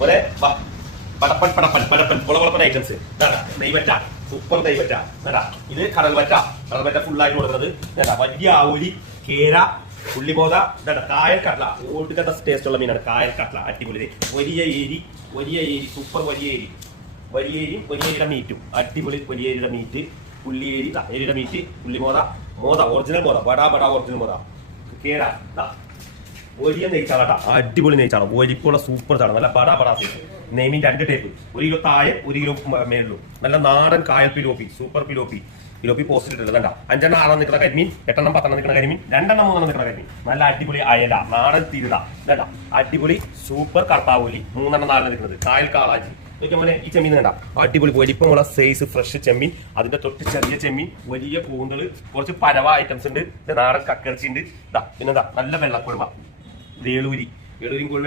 പോലെ പടപ്പൻ പടപ്പൻ പടപ്പൻ പൊളപൊളപ്പൻ items നെയ്വറ്റ super നെയ്വറ്റ ഇത് കടൽവറ്റ ഫുള്ളായിട്ട് കൊടുക്കുന്നത് വലിയ ആവൂലി കേര ഉള്ളിമോത കായൽ കട്ല ഓടുകത്ത ടേസ്റ്റ് ഉള്ള മീനാണ് കായൽ കട്ല അടിപൊളി വലിയ ഏരി സൂപ്പർ വലിയ ഏരിയുടെ മീറ്റും അടിപൊളി വലിയ ഏരിയുടെ മീറ്റ് ഏരിയുടെ മീറ്റ് ഉള്ളിമോത ഒറിജിനൽ മോത ബടാ ഒറിജിനൽ മോത കേര വലിയ നെയ്ച്ചാളാട്ടാ അടിപൊളി നെയ്ച്ചാണ് വലിപ്പുള്ള സൂപ്പർ ചാണ് നല്ല ബടാ നെയ്മീൻ 2 ടൈപ്പ് 1 കിലോ താഴെ 1 കിലോ മേളിലും നല്ല നാടൻ കായൽ പിലോപ്പി സൂപ്പർ പിലോപ്പി പോസ്റ്റ് ഇട്ടില്ല കണ്ട 5 6 നിൽക്കുന്ന കരിമീൻ 8 10 നിൽക്കുന്ന കരിമീൻ 2 3 നിൽക്കുന്ന കരിമീൻ നല്ല അടിപൊളി അയല നാടൻ തിരുത കണ്ട അടിപൊളി സൂപ്പർ കർത്താവൂലി 3 4 നിൽക്കുന്നത് കായൽ കാളാജി പോലെ ഈ ചെമ്മീൻ കണ്ട അടിപൊളി വലിപ്പമുള്ള സൈസ് ഫ്രഷ് ചെമ്മീൻ അതിന്റെ തൊട്ട് ചെറിയ ചെമ്മീൻ വലിയ കൂന്തള് കുറച്ച് പരവ ഐറ്റംസ് ഉണ്ട് നാടൻ കക്കർച്ചി ഉണ്ട് പിന്നെന്താ നല്ല വെള്ളക്കുഴമ വേളൂരി